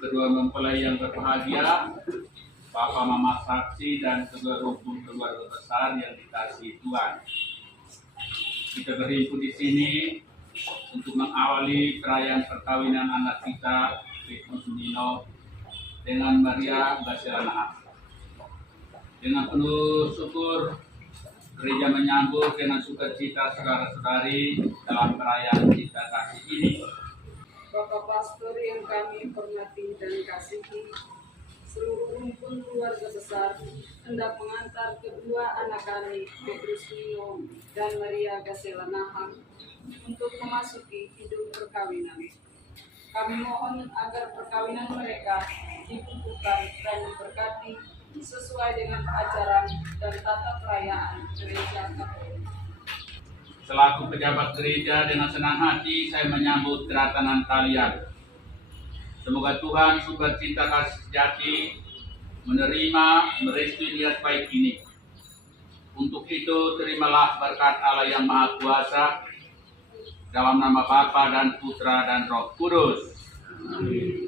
kedua mempelai yang berbahagia, Bapak Mama Saksi dan kedua rukun keluarga besar yang dikasihi Tuhan. Kita berhimpun di sini untuk mengawali perayaan perkawinan anak kita, Wisnu Nino, dengan Maria Gaselana. Dengan penuh syukur, gereja menyambut dengan sukacita saudara-saudari dalam perayaan kita kasih ini. Bapak Pastor yang kami hormati dan kasihi, seluruh rumpun keluarga besar hendak mengantar kedua anak kami, Petrus Nino dan Maria Gaselana, untuk memasuki hidup perkawinan. Kami mohon agar perkawinan mereka dikukuhkan dan diberkati sesuai dengan ajaran dan tata perayaan gereja Katolik. Selaku pejabat gereja, dengan senang hati saya menyambut kedatangan kalian. Semoga Tuhan sukacita kasih sejati menerima merestui niat baik ini. Untuk itu terimalah berkat Allah yang Maha Kuasa dalam nama Bapa dan Putra dan Roh Kudus. Amin.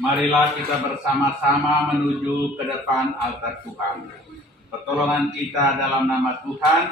Marilah kita bersama-sama menuju ke depan altar Tuhan. Pertolongan kita dalam nama Tuhan.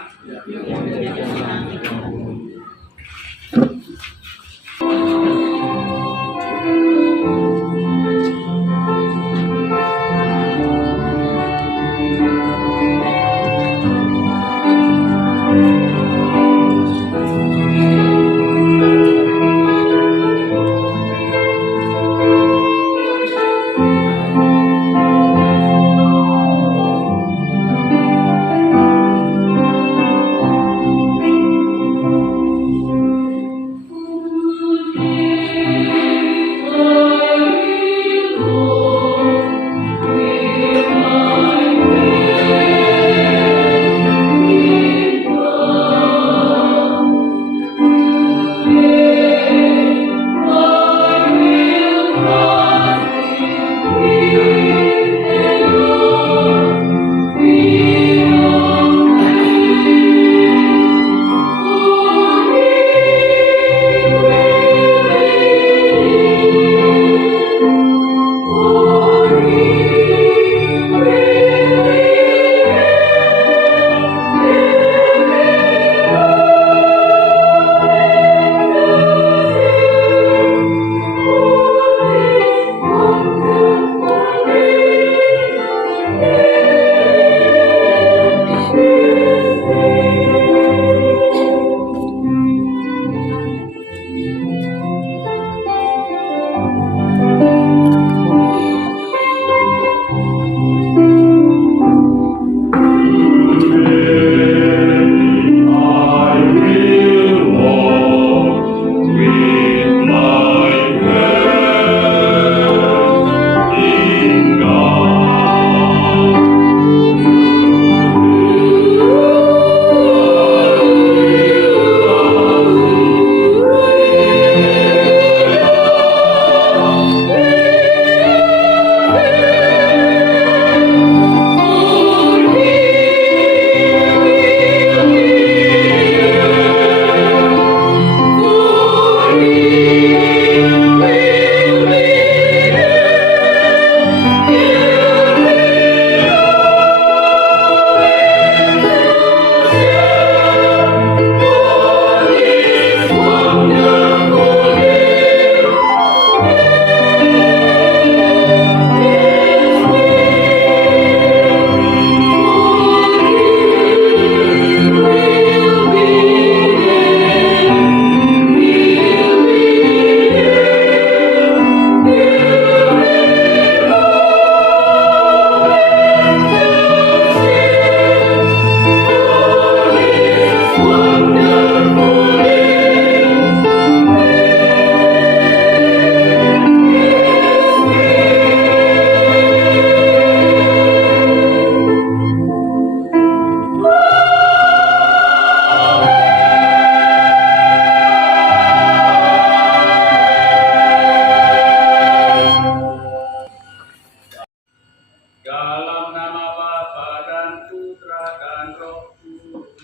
dan Roh Kudus.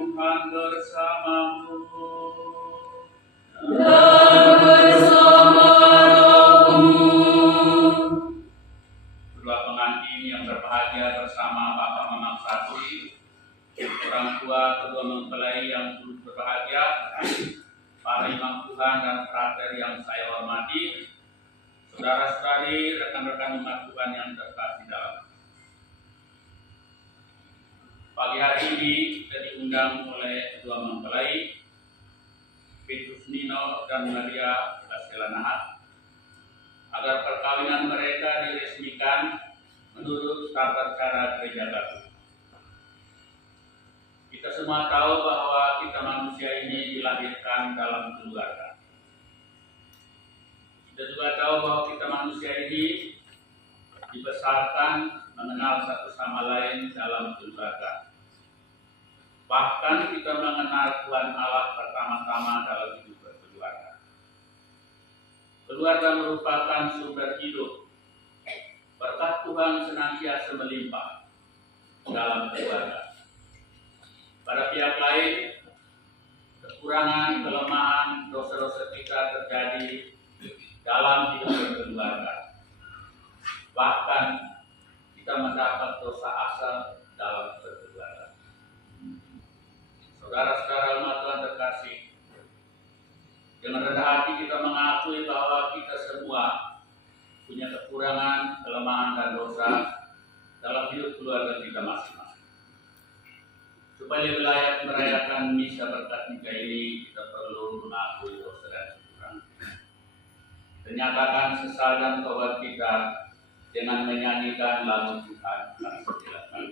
Tuhan bersamamu. Kedua pengantin yang berbahagia bersama Bapak Mamang Sakti, orang tua kedua mempelai yang turut berbahagia, para imam Tuhan dan frater yang saya hormati, saudara-saudari, rekan-rekan umat Tuhan yang terkasih dalam. Pagi hari ini kita diundang oleh kedua mempelai, Petrus Nino dan Maria Kasela Nahat, agar perkawinan mereka diresmikan menurut tata cara gereja Katolik. Kita semua tahu bahwa kita manusia ini dilahirkan dalam keluarga. Kita juga tahu bahwa kita manusia ini dibesarkan mengenal satu sama lain dalam keluarga. Bahkan kita mengenal Tuhan Allah pertama-tama dalam hidup berkeluarga. Keluarga merupakan sumber hidup. Berkat Tuhan senantiasa melimpah dalam keluarga. Pada pihak lain, kekurangan, kelemahan, dosa-dosa kita terjadi dalam hidup berkeluarga. Bahkan kita mendapat dosa asal dalam berkeluarga. Saudara-saudara umat Tuhan terkasih, dengan rendah hati kita mengakui bahwa kita semua punya kekurangan, kelemahan, dan dosa dalam hidup keluarga kita masing-masing. Supaya lebih layak merayakan misa berkat nikah ini, kita perlu mengakui dosa dan kekurangan. Kita nyatakan sesal dan taubat kita dengan menyanyikan lagu Tuhan dan silakan.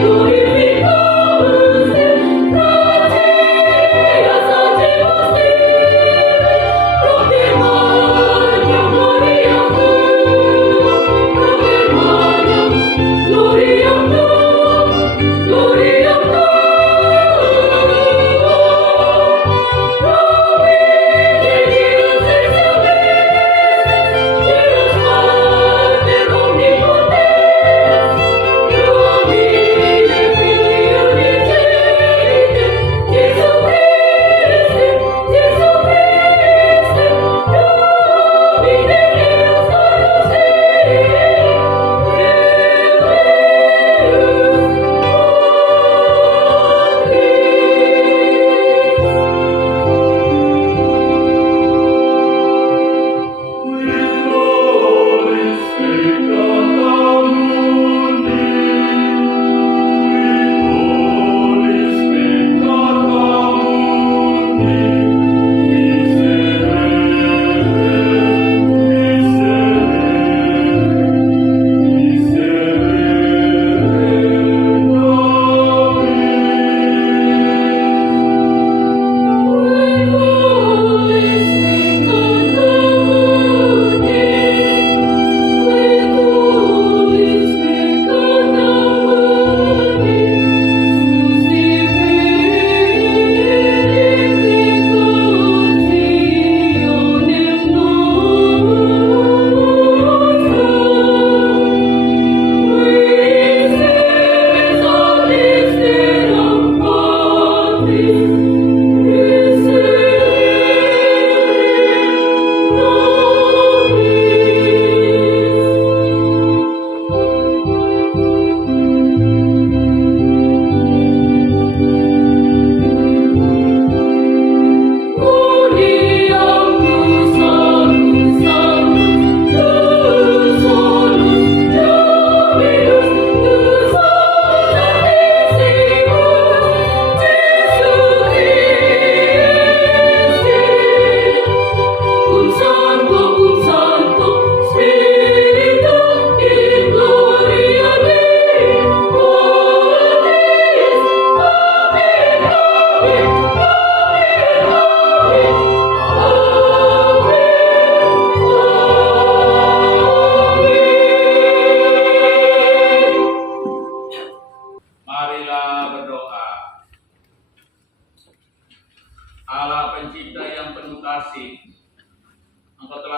Glory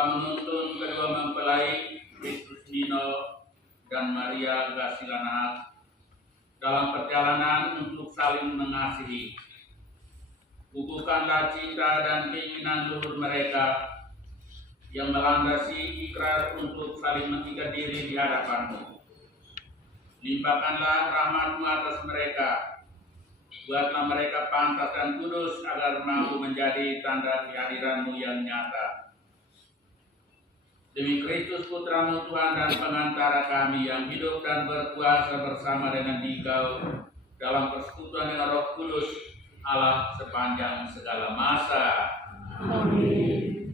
telah menuntun kedua mempelai Petrus Nino dan Maria Gasilanaha dalam perjalanan untuk saling mengasihi. Kukuhkanlah cinta dan keinginan luhur mereka yang melandasi ikrar untuk saling mengikat diri di hadapan-Mu. Limpahkanlah rahmat-Mu atas mereka. Buatlah mereka pantas dan kudus agar mampu menjadi tanda kehadiran-Mu yang nyata. Demi Kristus Putra-Mu Tuhan dan pengantara kami yang hidup dan berkuasa bersama dengan Dikau dalam persekutuan dengan Roh Kudus Allah sepanjang segala masa. Amin.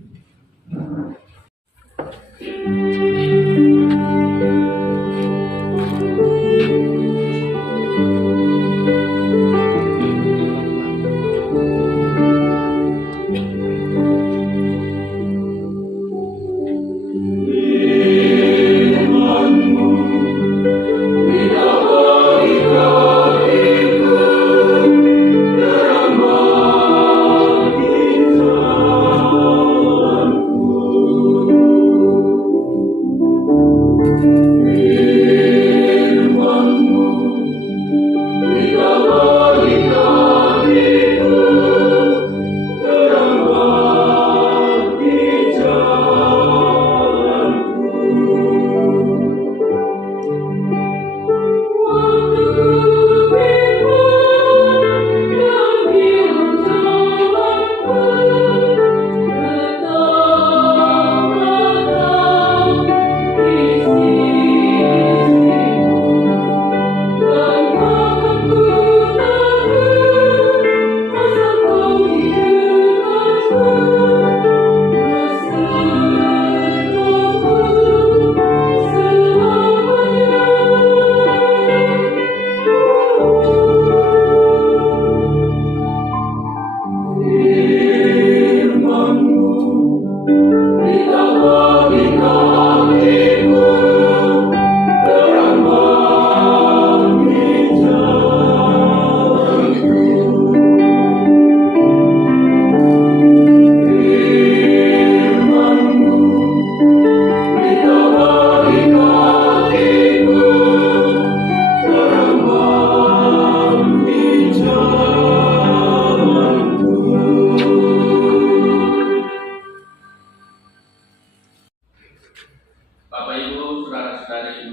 Bapak Ibu, saudara-saudari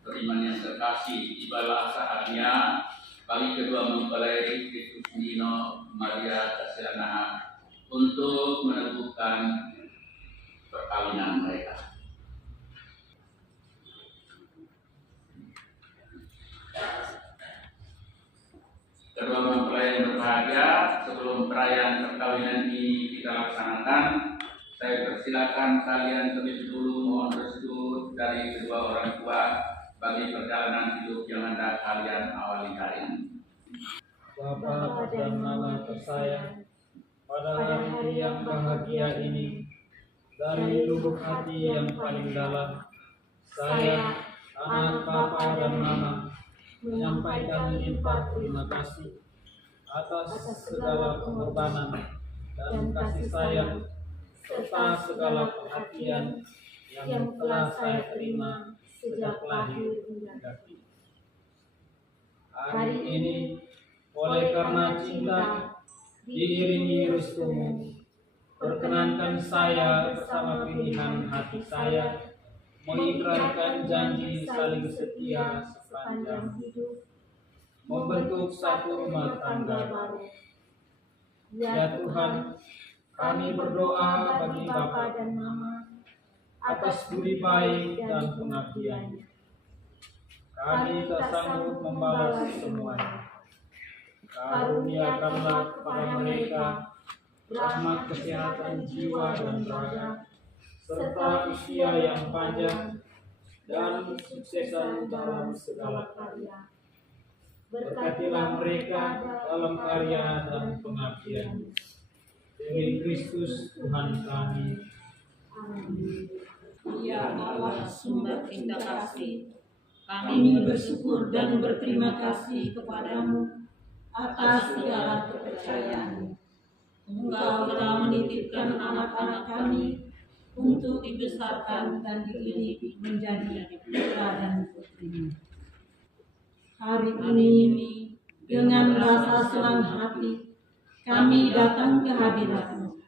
beriman yang terkasih, tibalah saatnya bagi kedua mempelai Petrus Nino Maria Gasilanaha untuk meneguhkan perkawinan mereka. Kedua mempelai yang berbahagia, sebelum perayaan perkawinan ini kita laksanakan, saya persilakan kalian terlebih dulu mohon restu dari kedua orang tua bagi perjalanan hidup yang hendak kalian awali hari ini. Bapa dan Mama tersayang, pada hari yang bahagia ini, dari lubuk hati yang paling dalam, saya, anak Papa dan Mama, menyampaikan limpah terima kasih atas segala pengorbanan dan kasih sayang serta segala perhatian yang telah saya terima sejak lahir hingga kini. Hari ini, oleh karena cinta diiringi restumu, perkenankan saya bersama pilihan hati saya mengikrarkan janji saling setia sepanjang hidup, membentuk satu rumah tangga baru. Ya Tuhan, kami berdoa bagi Bapa dan Mama atas budi baik dan pengabdiannya. Kami tak sanggup membalas semuanya. Karuniakanlah kepada mereka rahmat kesehatan jiwa dan raga, serta usia yang panjang dan kesuksesan dalam segala karya. Berkatilah mereka dalam karya dan pengabdian. Demi Kristus Tuhan kami. Amin. Ya Allah, sumber indah kasih, kami bersyukur dan berterima kasih kepadamu atas segala kepercayaan. Engkau telah menitipkan anak-anak kami untuk dibesarkan dan dididik menjadi putra dan putri. Hari ini dengan rasa senang hati kami datang ke hadirat-Mu,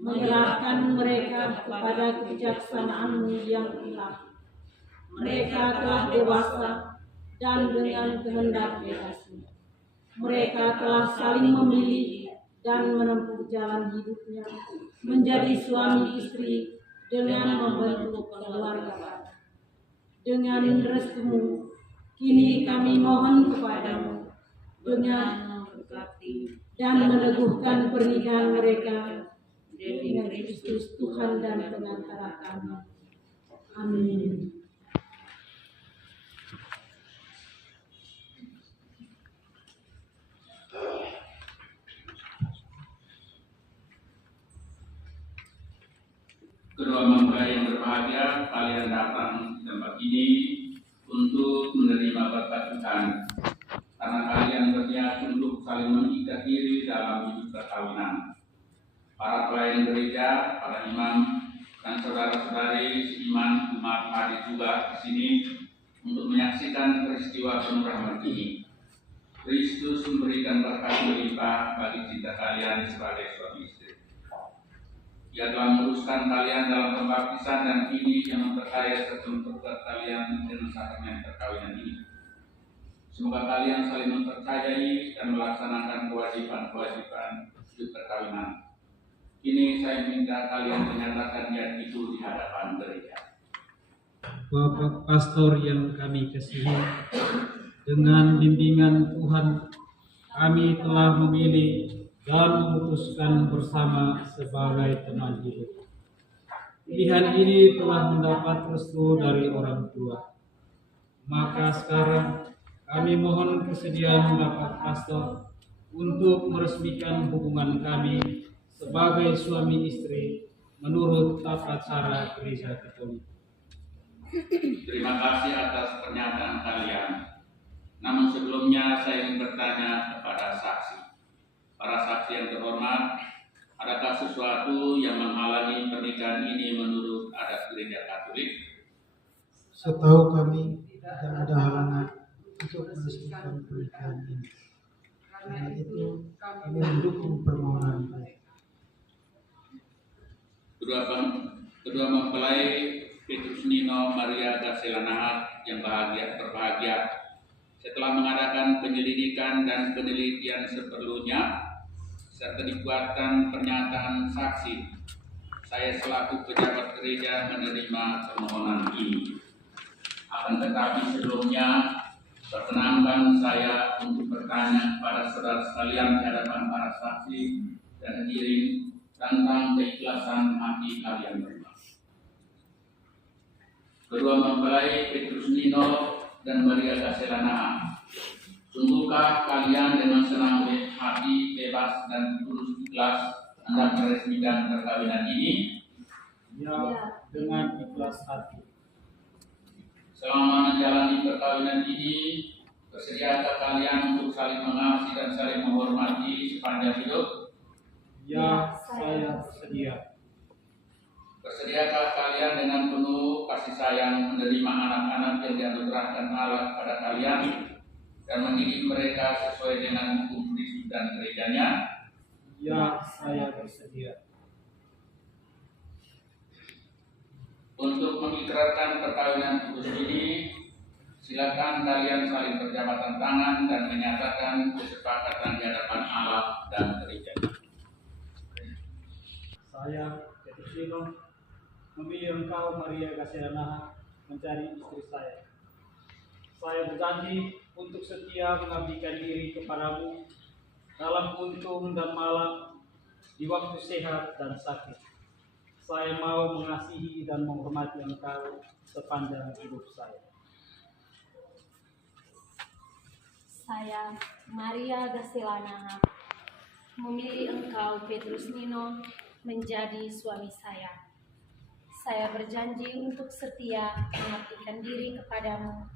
menyerahkan mereka kepada kebijaksanaan-Mu yang ilahi. Mereka telah dewasa dan dengan kehendak bebasnya. Mereka telah saling memilih dan menempuh jalan hidupnya menjadi suami istri dengan membentuk keluarga baru. Dengan restu-Mu, kini kami mohon kepadamu dengan memberkati dan meneguhkan pernikahan mereka dengan Kristus Tuhan dan pengantara kami. Amin. Kedua mempelai yang berbahagia, kalian datang di tempat ini untuk menerima berkat Tuhan, karena kalian berniat untuk saling mengikat diri dalam hidup perkawinan. Para pelayan gereja, para imam, dan saudara-saudari seiman umat hadir juga di sini untuk menyaksikan peristiwa penuh rahmat ini. Kristus memberikan berkat melimpah bagi cinta kalian sebagai suami istri. Ia telah meluruskan kalian dalam pembaptisan dan kini yang memperkaya serta memperkuat kalian dengan sakramen perkawinan ini. Semoga kalian saling mempercayai dan melaksanakan kewajiban-kewajiban hidup perkawinan. Kini saya minta kalian menyatakan niat itu di hadapan gereja. Bapak Pastor yang kami kasihi, dengan bimbingan Tuhan, kami telah memilih dan memutuskan bersama sebagai teman hidup. Pilihan ini telah mendapat restu dari orang tua. Maka sekarang kami mohon kesediaan Bapak Pastor untuk meresmikan hubungan kami sebagai suami istri menurut tata cara Gereja Katolik. Terima kasih atas pernyataan kalian. Namun sebelumnya saya ingin bertanya kepada saksi. Para saksi yang terhormat, adakah sesuatu yang menghalangi pernikahan ini menurut adat Gereja Katolik? Setahu kami tidak ada halangan untuk meresmikan pernikahan ini. Karena itu kami mendukung permohonan mereka. Kedua mempelai Petrus Nino Maria Gaselanaha yang berbahagia, setelah mengadakan penyelidikan dan penelitian seperlunya serta dibuatkan pernyataan saksi, saya selaku pejabat gereja menerima permohonan ini. Akan tetapi sebelumnya, perkenankan saya untuk bertanya kepada saudara sekalian di hadapan para saksi dan hadirin tentang keikhlasan hati kalian berdua. Kedua mempelai Petrus Nino dan Maria Gaselanaha, sungguhkah kalian dengan senang hati, bebas dan tulus ikhlas hendak meresmikan perkawinan ini? Ya, dengan ikhlas hati. Selama menjalani perkawinan ini, bersediakah kalian untuk saling mengasihi dan saling menghormati sepanjang hidup? Ya, saya bersedia. Bersediakah kalian dengan penuh kasih sayang menerima anak-anak yang dianugerahkan Allah kepada kalian dan mendidik mereka sesuai dengan hukum Kristus dan gerejanya? Ya, saya bersedia. Untuk mengikrarkan perkawinan kudus ini, silakan kalian saling berjabatan tangan dan menyatakan kesepakatan di hadapan Allah dan gereja. Saya, Petrus Nino, memilih engkau Maria Gaselanaha menjadi istri saya. Saya berjanji untuk setia mengabdikan diri kepadamu dalam untung dan malam, di waktu sehat dan sakit. Saya mau mengasihi dan menghormati engkau sepanjang hidup saya. Saya, Maria Gaselanaha, memilih engkau Petrus Nino menjadi suami saya. Saya berjanji untuk setia mengabdikan diri kepadamu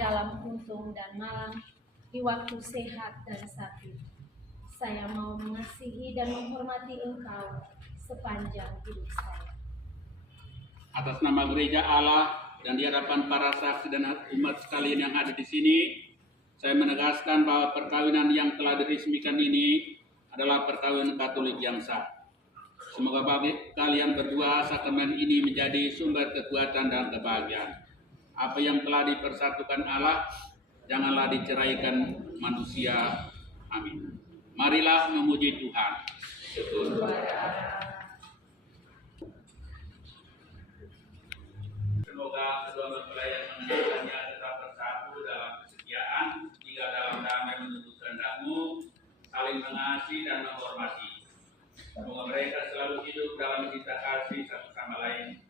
dalam untung dan malam, di waktu sehat dan sakit. Saya mau mengasihi dan menghormati engkau sepanjang hidup saya. Atas nama gereja Allah dan di hadapan para saksi dan umat sekalian yang ada di sini, saya menegaskan bahwa perkawinan yang telah diresmikan ini adalah perkawinan Katolik yang sah. Semoga bagi kalian berdua sakramen ini menjadi sumber kekuatan dan kebahagiaan. Apa yang telah dipersatukan Allah, janganlah diceraikan manusia. Amin. Marilah memuji Tuhan. Syukur. Semoga kedua mempelai yang mengenalkannya tetap bersatu dalam kesetiaan, hingga dalam damai menurut kehendak-Mu, saling mengasihi dan menghormati. Semoga mereka selalu hidup dalam cinta kasih satu sama lain.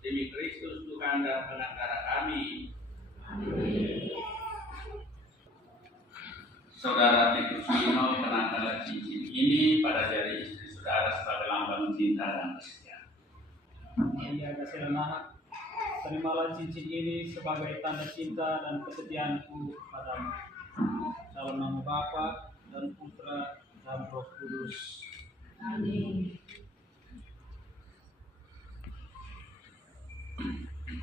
Demi Kristus Tuhan dan Penantara kami. Amin. Saudara Petrus Nino kenakan cincin ini pada jari istri saudara sebagai lambang cinta dan kesetiaan. Maria Gaselana, terimalah cincin ini sebagai tanda cinta dan kesetiaanku padamu. Dalam nama Bapa dan Putra dan Roh Kudus. Amin.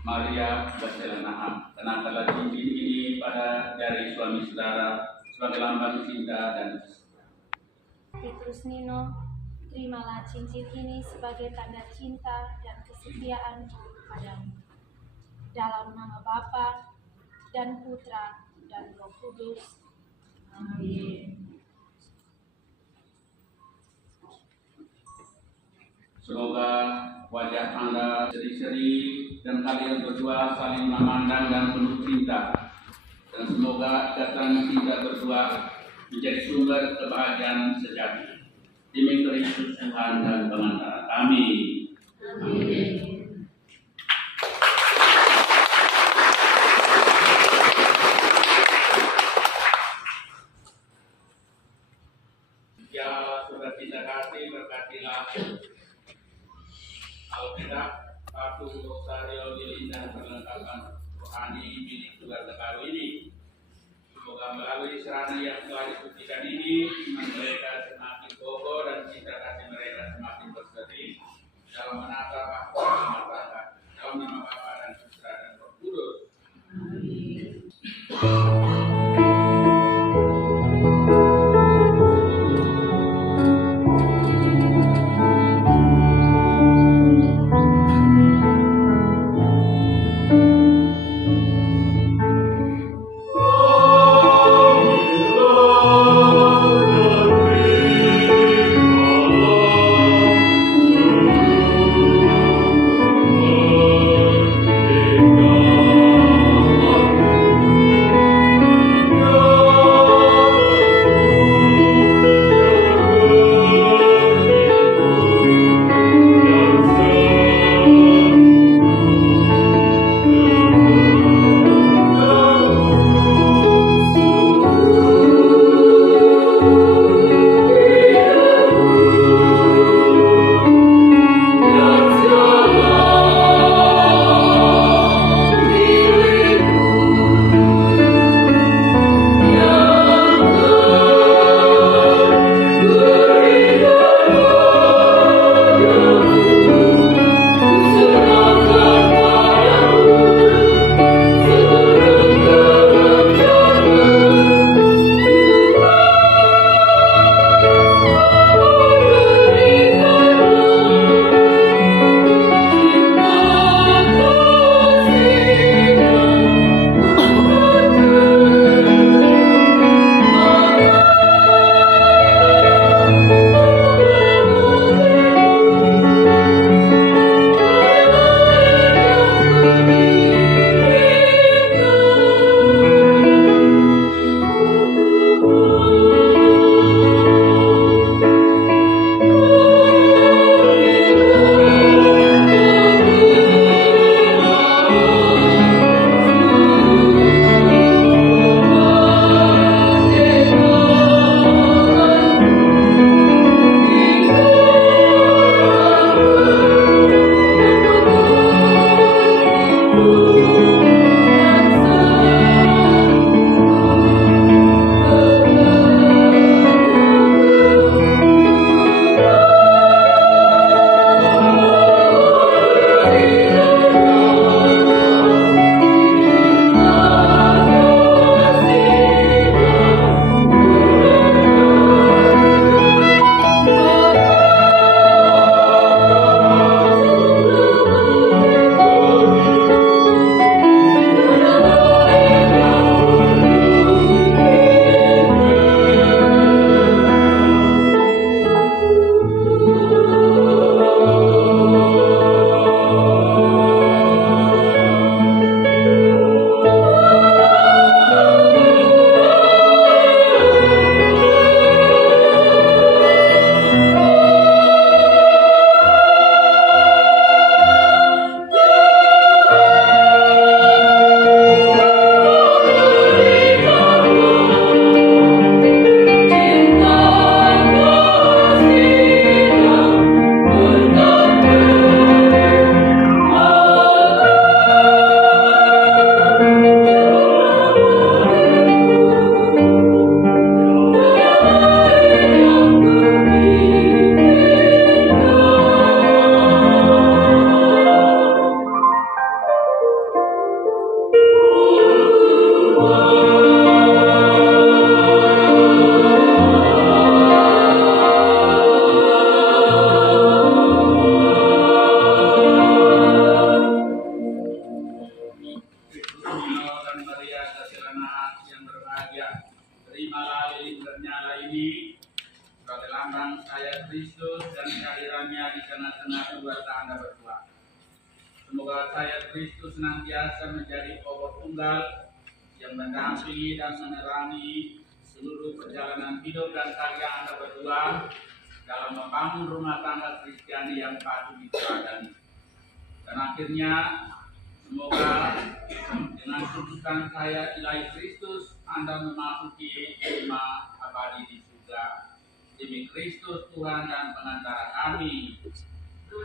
Maria Gaselana, kenakanlah cincin ini pada jari suami saudara sebagai lambang cinta dan kesetiaan. Petrus Nino, terimalah cincin ini sebagai tanda cinta dan kesetiaanku padamu. Dalam nama Bapa dan Putra dan Roh Kudus. Amin. Semoga wajah Anda seri-seri dan kalian berdua saling memandang dan penuh cinta. Dan semoga ikatan cinta berdua menjadi sumber kebahagiaan sejati. Demi Kristus Tuhan dan Penantara kami. Amin. Ya Allah, sudah kita kasih, berkatilah Alkitab, Paku, Rosario, Lilin, dan perlengkapan rohani milik keluarga baru ini. Semoga melalui serana yang telah disucikan ini, iman mereka semakin kokoh dan cinta kasih mereka semakin berseri dalam menata bangsa dan masyarakat. Dalam nama Bapa dan Putra dan Roh Kudus. Amin. Semoga saya Kristus senantiasa menjadi pokok tunggal yang mendampingi dan menerangi seluruh perjalanan hidup dan karya Anda berdua dalam membangun rumah tangga Kristiani yang patut diteladani. Dan akhirnya, semoga dengan tuntutan saya ilahi Kristus, Anda memasuki rumah abadi di surga. Demi Kristus Tuhan dan pengantara kami.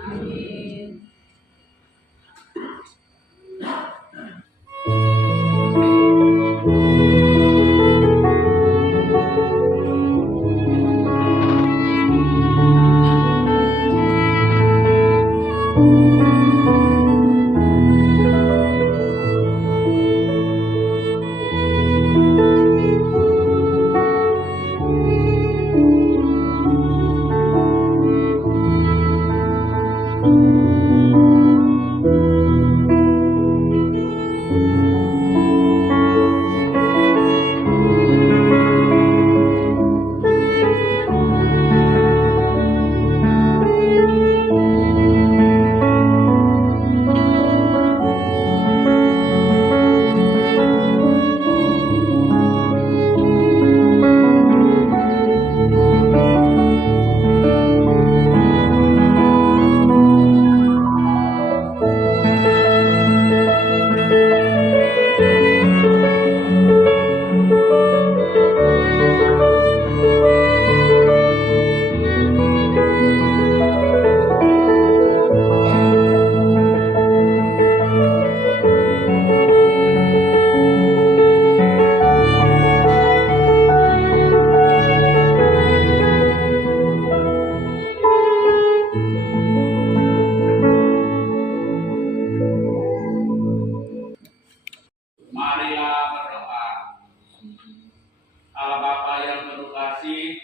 Amin. Marilah berdoa. Allah Bapa yang penuh kasih,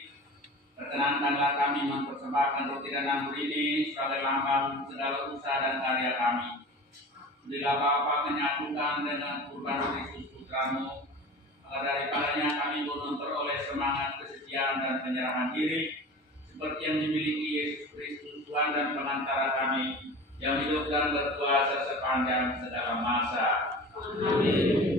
perkenankanlah kami mempersembahkan roti dan anggur ini sebagai lambang segala usaha dan karya kami. Berilah Bapa menyatukan dengan kurban Kristus Putramu, agar daripadanya kami boleh memperoleh semangat kesetiaan dan penyerahan diri, seperti yang dimiliki Yesus Kristus Tuhan dan pengantara kami, yang hidup dan berkuasa sepanjang segala masa. Amin.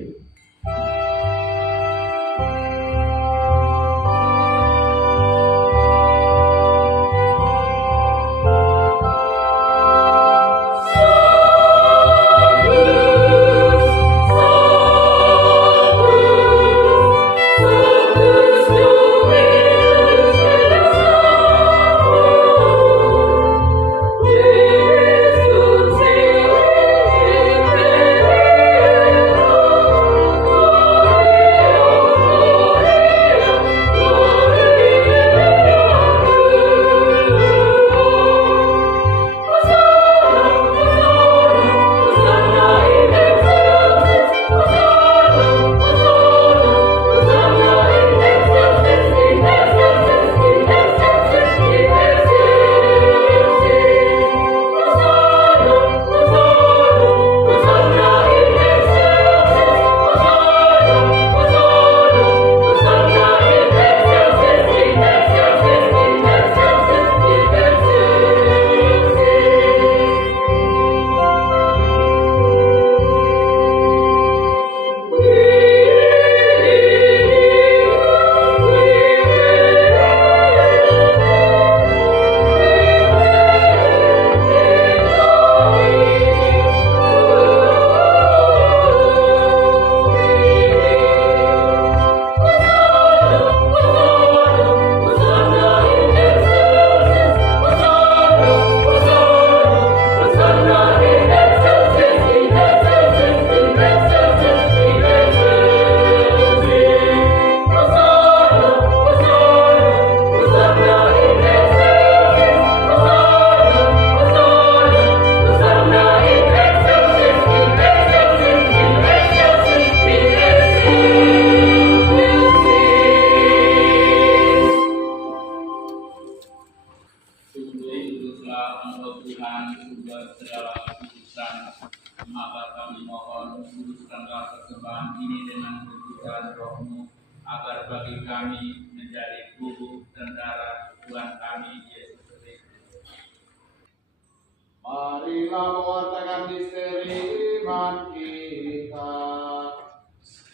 agar bagi kami menjadi tubuh dan darah Tuhan kami Yesus Kristus. Marilah mewartakan misteri iman kita.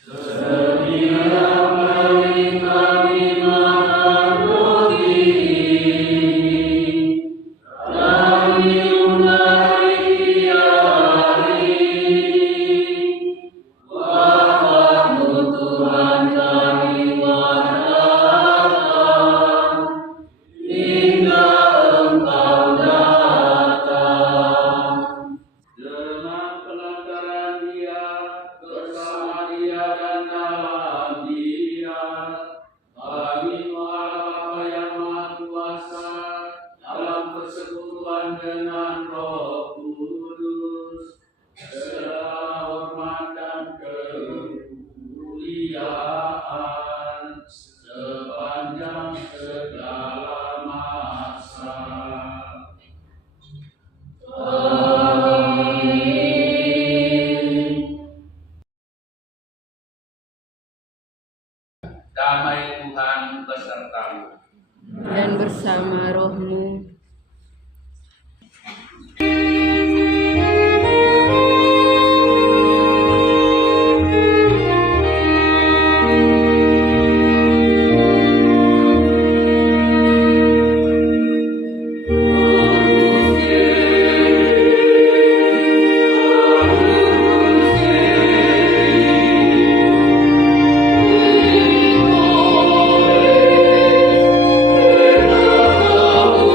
Setiap kali kami makan roti ini, kami unai tiap hari. Wafat-Mu Tuhan kami wartakan, hingga Engkau datang. Dengan pelantaran Dia, bersama Dia dan dalam Dia, kami menghadap Bapa yang Maha Kuasa dalam persekutuan dengan Roh Kudus, segala hormat dan kemuliaan sepanjang segala masa. Damai Tuhan besertamu. Dan bersama rohmu. Oh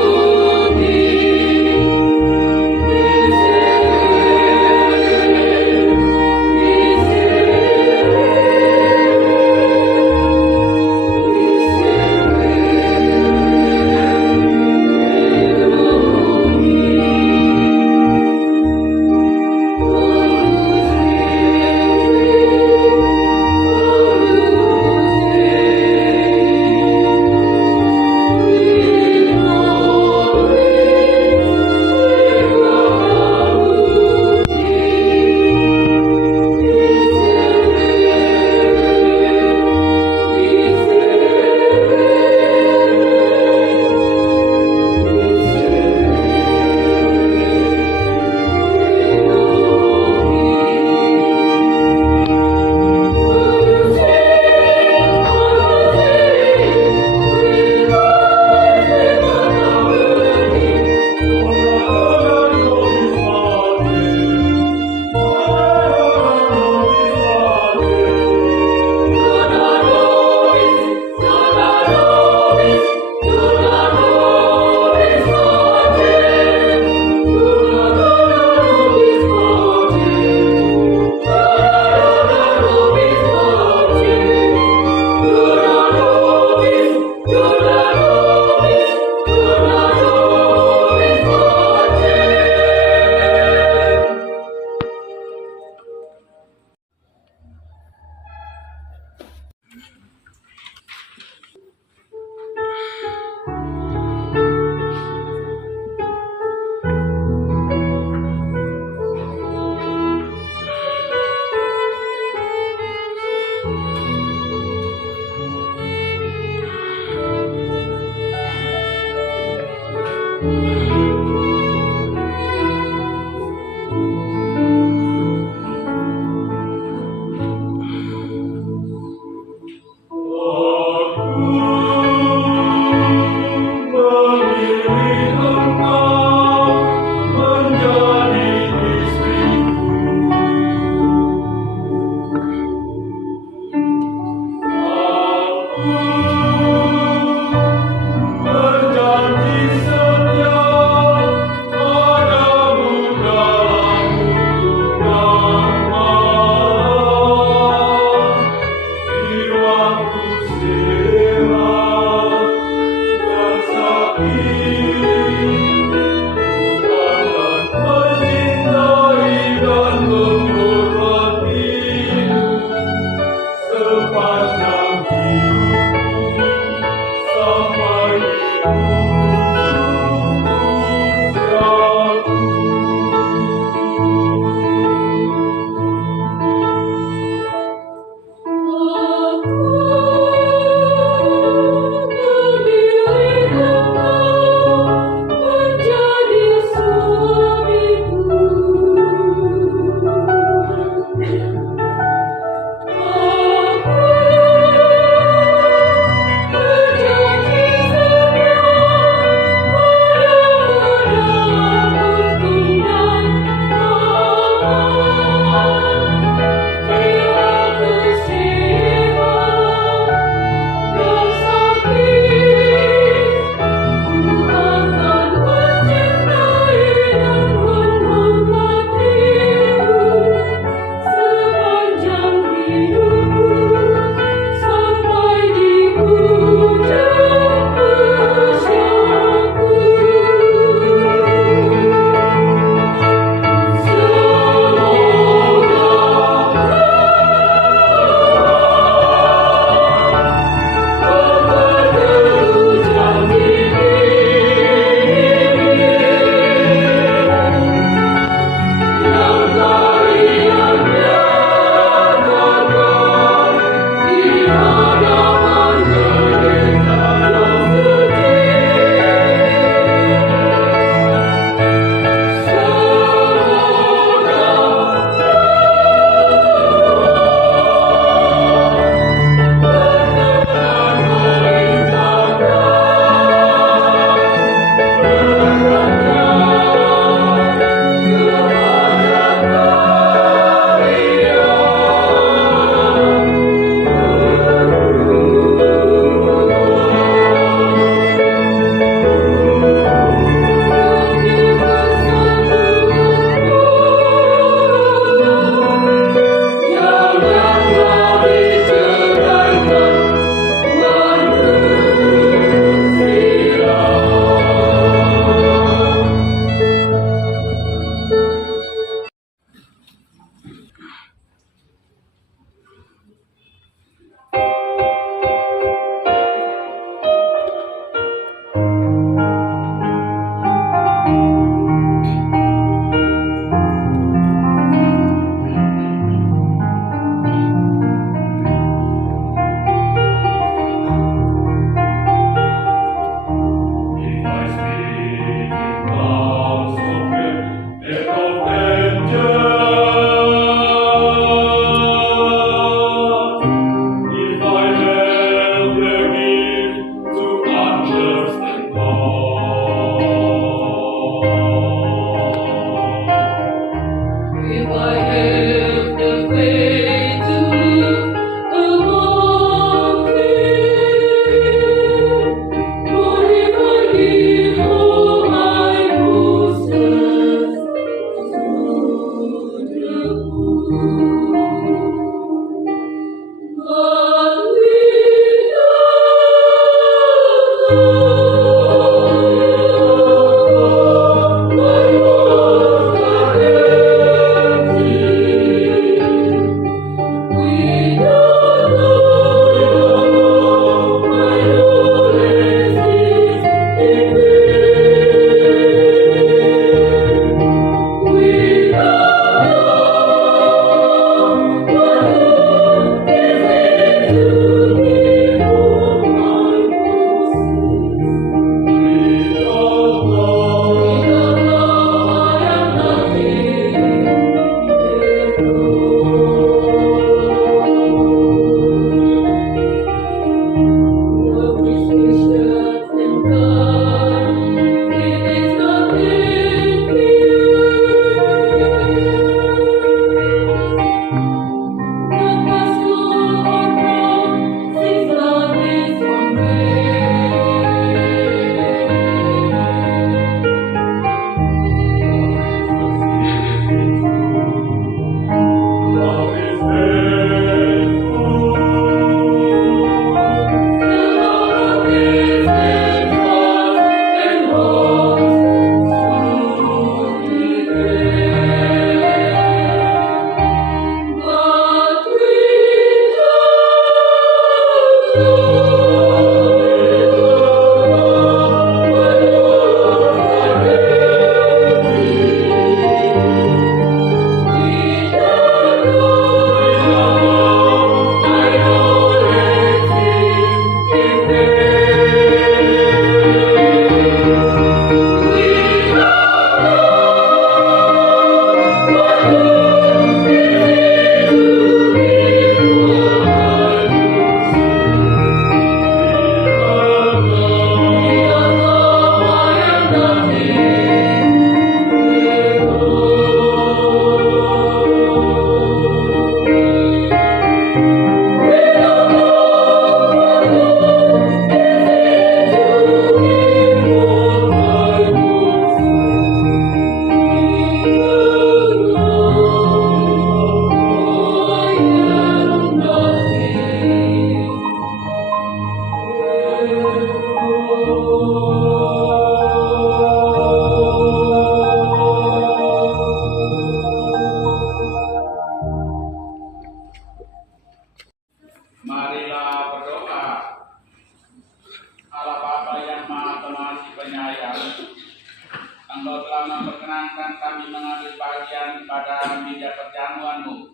dan pada meja perjamuanmu.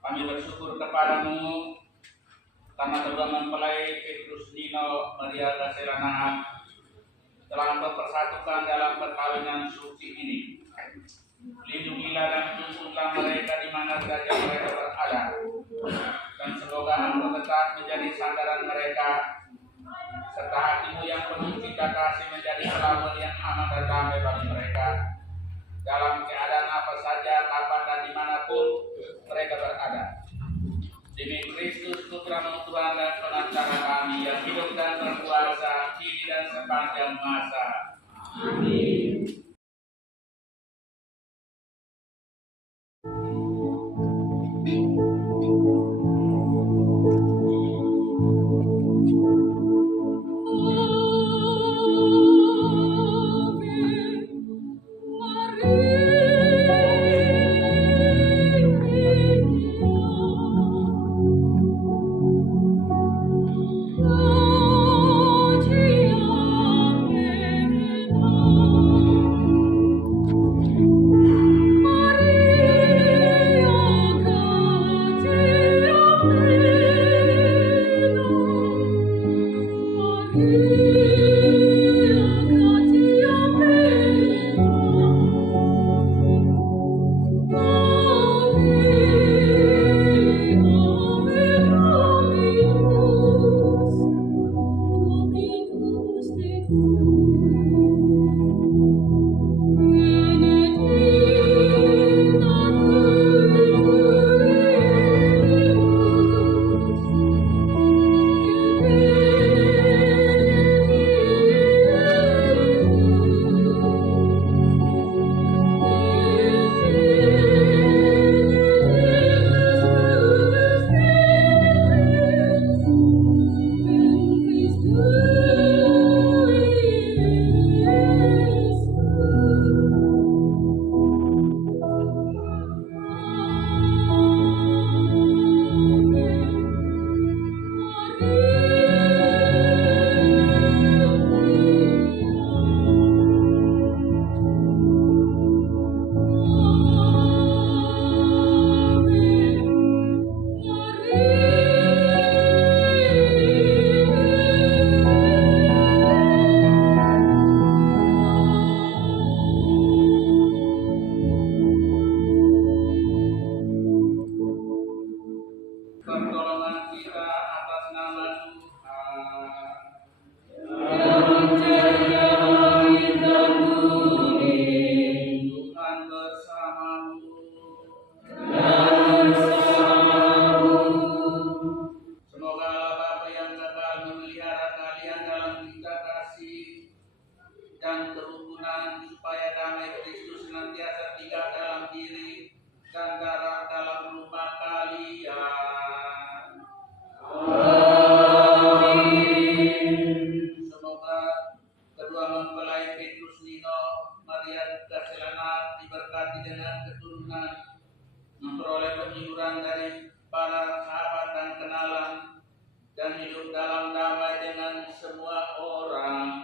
Kami bersyukur kepadamu karena kedua mempelai Petrus, Nino, Maria Gaselana telah mempersatukan dalam perkawinan suci ini. Lindungilah dan tuntunlah mereka di mana saja mereka berada, dan semoga Engkau tetap menjadi sandaran mereka, serta hatimu yang penuh cinta kasih menjadi selamat yang aman dan damai bagi mereka dalam keadaan apa saja, kapan dan dimanapun mereka berada. Demi Kristus Putra Tuhan dan Penantara kami yang hidup dan berkuasa kini dan sepanjang masa. Amin. Pertolongan kita atas nama Tuhan bersamamu. Semoga Allah Bapa yang kekal memelihara kalian dalam cinta kasih dan kerukunan, supaya damai Kristus senantiasa tinggal dalam diri dan darah dalam rumah kalian. Semoga kedua mempelai Petrus, Nino, Maria Gaselana diberkati dengan keturunan, memperoleh penghiburan dari para sahabat dan kenalan, dan hidup dalam damai dengan semua orang.